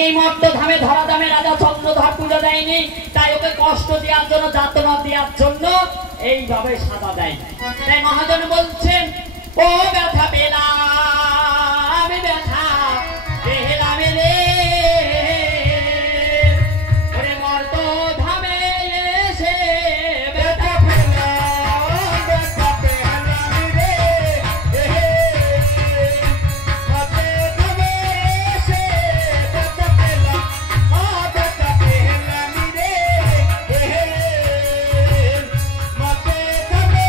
এই মর্তধামে ধরাধামে রাজা চন্দ্রধর পুজো দেয়নি, তাই ওকে কষ্ট দেওয়ার জন্য, যাতনা দেওয়ার জন্য এইভাবে সাজা দেয়। তাই মহাজন বলছেন, ও ব্যথা পেলাম, আমি ব্যথা পেলাম রে, ওরে মর্তধামে এসে ব্যথা পেলাম, ব্যথা পেলাম রে, মর্তধামে এসে ব্যথা পেলাম, ব্যথা পেলাম রে, মর্তধামে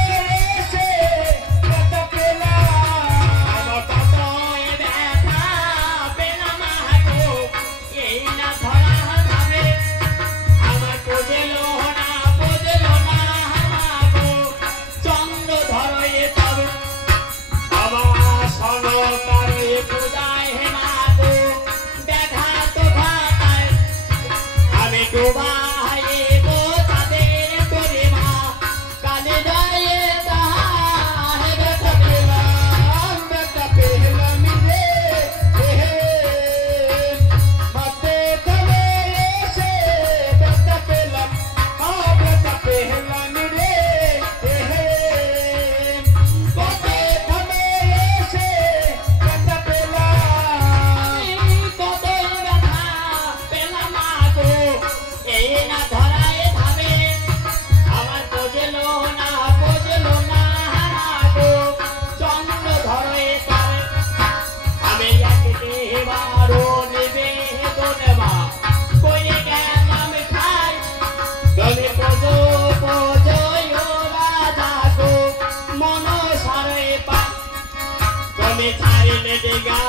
এসে ব্যথা পেলাম, কতই ব্যথা পেলাম গো, এই না ধরা ধামে আমার পোজেলো না গো, চন্দ্রধর এ তবে আমার সনকার এ পূজায় হে মা গো, ব্যাঘাত ঘটায় আমি ডুবাই গো তাদের তোরে মা, কানে যায় তাহার ব্যথা পেলাম, ব্যথা পেলাম রে, মাতে তবে এসে ব্যথা পেলাম, ব্যথা পেলাম রে, মাতে তবে এসে ব্যথা পেলাম, কতই ব্যথা পেলাম গো, এই না ধরায় ধামে আমার পোজেলো না গো, চন্দ্রধর এ তবে আমি একেবারে নিবেদন মা করে গেলাম খাই, তুমি পোজো রাজা গো, মন সারে পাই, তুমি ছাড়িলে গা